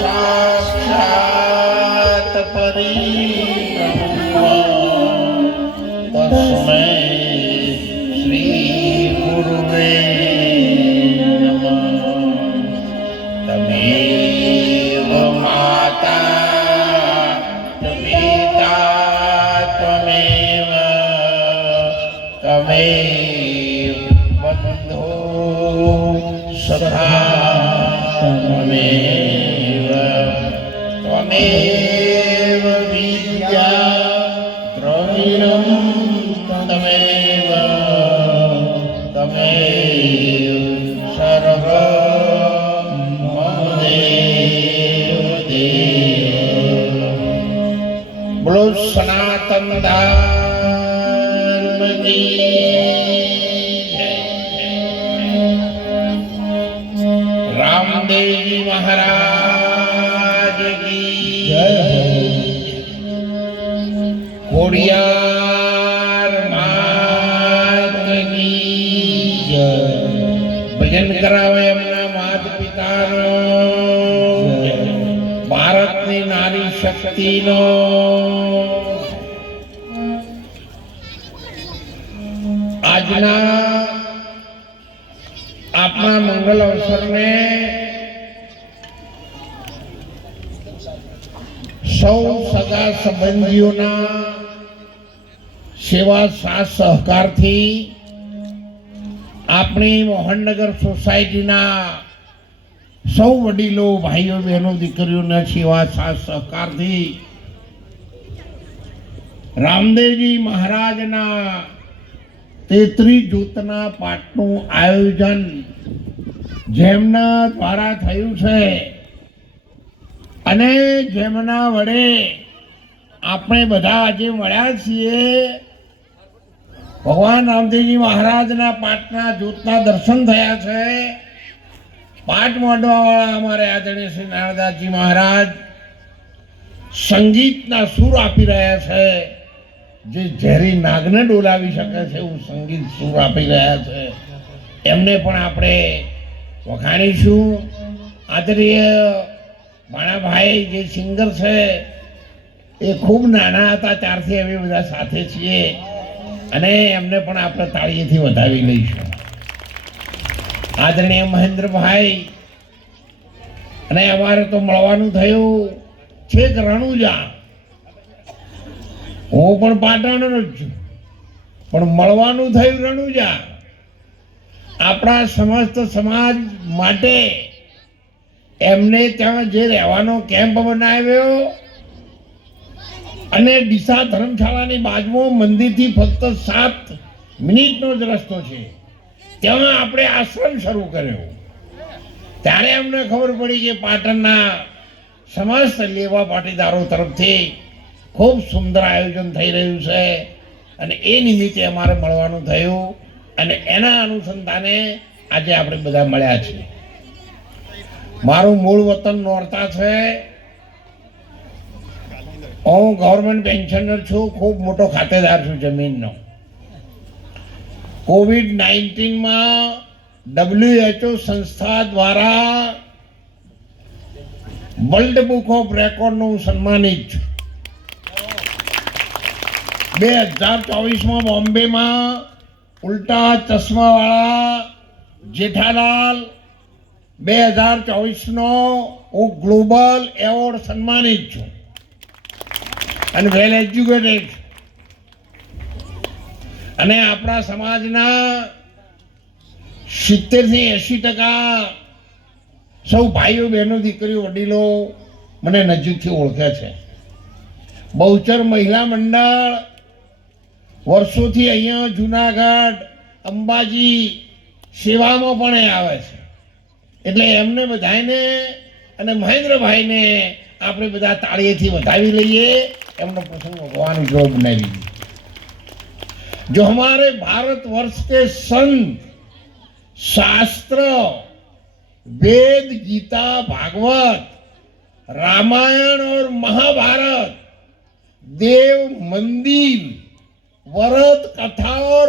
साक्षात् परिब्रह्म तस्मै श्री गुरुवे नमः। तमेव माता पिता त्वमेव तमेव बन्धो सखा त्वमेव त्वमेव विद्या द्रविणं तमेव तमेव सर्वं मम देव देव। बोलो सनातन धर्म की रामदेव जी महाराज की जय। खोड़ियार मात की जय। भजन करावे એમના માતા પિતાનો ભારતની નારી શક્તિનો આજના આપણા મંગલ અવસરને સૌ સગા સંબંધીઓના સેવા સાથ સહકારથી આપણી મોહનનગર સોસાયટીના સૌ વડીલો ભાઈઓ બહેનો દીકરીઓના સેવા સાથ સહકારથી રામદેવજી મહારાજના 33 જ્યોતના પાઠનું આયોજન જેમના દ્વારા થયું છે અને જેમના વડે આપણે બધા આજે મળ્યા છીએ, ભગવાન રામદેવજી મહારાજના પાઠના જ્યોતના દર્શન થયા છે। પાઠ માંડવાવાળા અમારે આદરણીય શ્રી નારદાસજી મહારાજ સંગીતના સૂર આપી રહ્યા છે, જે ઝેરી નાગને ડોલાવી શકે છે એવું સંગીત સૂર આપી રહ્યા છે। એમને પણ આપણે વખાણીશું। આદરણીય ભાણાભાઈ જે સિંગર છે એ ખૂબ નાના હતા ત્યારથી અમે બધા સાથે છીએ અને એમને પણ આપણે તાળીથી વધાવી લઈશું। આદરણીય મહેન્દ્રભાઈ અને અમારે તો મળવાનું થયું છેક રણુજા। હું પણ પાટણનો જ છું, પણ મળવાનું થયું રણુજા। આપણા સમસ્ત સમાજ માટે એમને ત્યાં જે રહેવાનો કેમ્પ બનાવ્યો અને ડીસા ધર્મશાળાની બાજુમાં મંદિરથી ફક્ત 7 મિનિટનો જ રસ્તો છે, ત્યાં આપણે આશ્રમ શરૂ કર્યો। ત્યારે અમને ખબર પડી કે પાટણના સમસ્ત લેવા પાટીદારો તરફથી ખૂબ સુંદર આયોજન થઈ રહ્યું છે અને એ નિમિત્તે અમારે મળવાનું થયું અને એના અનુસંધાને આજે આપણે બધા મળ્યા છીએ। મારું મૂળ વતન નોરતા છે। હું ગવર્મેન્ટ પેન્શનર છું, ખૂબ મોટો ખાતેદાર છું જમીનનો। COVID-19માં WHO સંસ્થા દ્વારા વર્લ્ડ બુક ઓફ રેકોર્ડનું સન્માનિત છું। 2024માં બોમ્બેમાં ઉલ્ટા ચશ્માવાળા જેઠાલાલ 2024નો હું ગ્લોબલ એવોર્ડ સન્માનિત છું અને વેલ એજ્યુકેટેડ। અને આપણા સમાજના 70થી 80% સૌ ભાઈઓ બહેનો દીકરીઓ વડીલો મને નજીકથી ઓળખે છે। બહુચર મહિલા મંડળ વર્ષોથી અહીંયા જુનાગઢ અંબાજી સેવામાં પણ આવે છે, એટલે એમને બધાને અને મહેન્દ્રભાઈને આપણે બધા તાળીથી વધાવી લઈએ। એમનો પ્રસંગ ભગવાન જો બનાવી दी। जो हमारे भारतवर्ष के संत शास्त्र वेद गीता भागवत रामायण और महाभारत देव मंदिर व्रत कथा और